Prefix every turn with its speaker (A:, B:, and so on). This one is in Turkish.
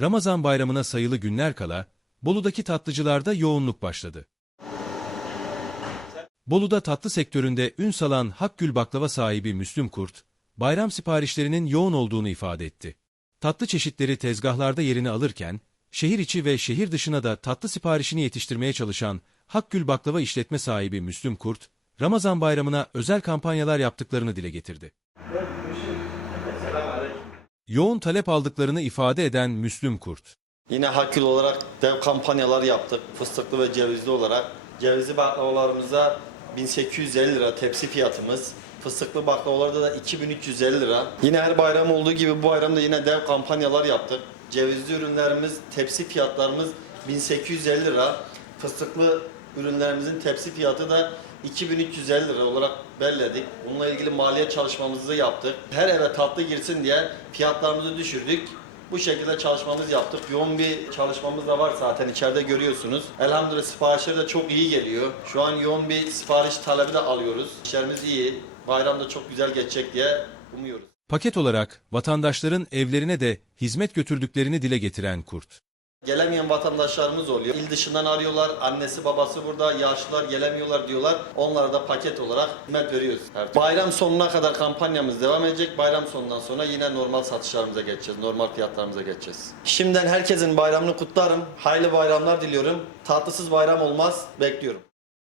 A: Ramazan bayramına sayılı günler kala, Bolu'daki tatlıcılarda yoğunluk başladı. Bolu'da tatlı sektöründe ün salan Hakkül baklava sahibi Müslüm Kurt, bayram siparişlerinin yoğun olduğunu ifade etti. Tatlı çeşitleri tezgahlarda yerini alırken, şehir içi ve şehir dışına da tatlı siparişini yetiştirmeye çalışan Hakkül baklava işletme sahibi Müslüm Kurt, Ramazan bayramına özel kampanyalar yaptıklarını dile getirdi. Yoğun talep aldıklarını ifade eden Müslüm Kurt,
B: Yine Hakül olarak dev kampanyalar yaptık. Fıstıklı ve cevizli olarak. Cevizli baklavalarımıza 1850 lira tepsi fiyatımız. Fıstıklı baklavalarda da 2350 lira. Yine her bayram olduğu gibi bu bayramda yine dev kampanyalar yaptık. Cevizli ürünlerimiz, tepsi fiyatlarımız 1850 lira. Fıstıklı ürünlerimizin tepsi fiyatı da 2350 lira olarak belirledik. Bununla ilgili maliyet çalışmamızı yaptık. Her eve tatlı girsin diye fiyatlarımızı düşürdük. Bu şekilde çalışmamız yaptık. Yoğun bir çalışmamız da var zaten içeride görüyorsunuz. Elhamdülillah siparişleri de çok iyi geliyor. Şu an yoğun bir sipariş talebi de alıyoruz. İşlerimiz iyi. Bayramda çok güzel geçecek diye umuyoruz.
A: paket olarak vatandaşların evlerine de hizmet götürdüklerini dile getiren Kurt.
B: Gelemeyen vatandaşlarımız oluyor. İl dışından arıyorlar. Annesi babası burada. Yaşlılar gelemiyorlar diyorlar. Onlara da paket olarak hizmet veriyoruz. Her. Bayram sonuna kadar kampanyamız devam edecek. Bayram sonundan sonra yine normal satışlarımıza geçeceğiz. Normal fiyatlarımıza geçeceğiz. Şimdiden herkesin bayramını kutlarım. Hayırlı bayramlar diliyorum. Tatlısız bayram olmaz. Bekliyorum.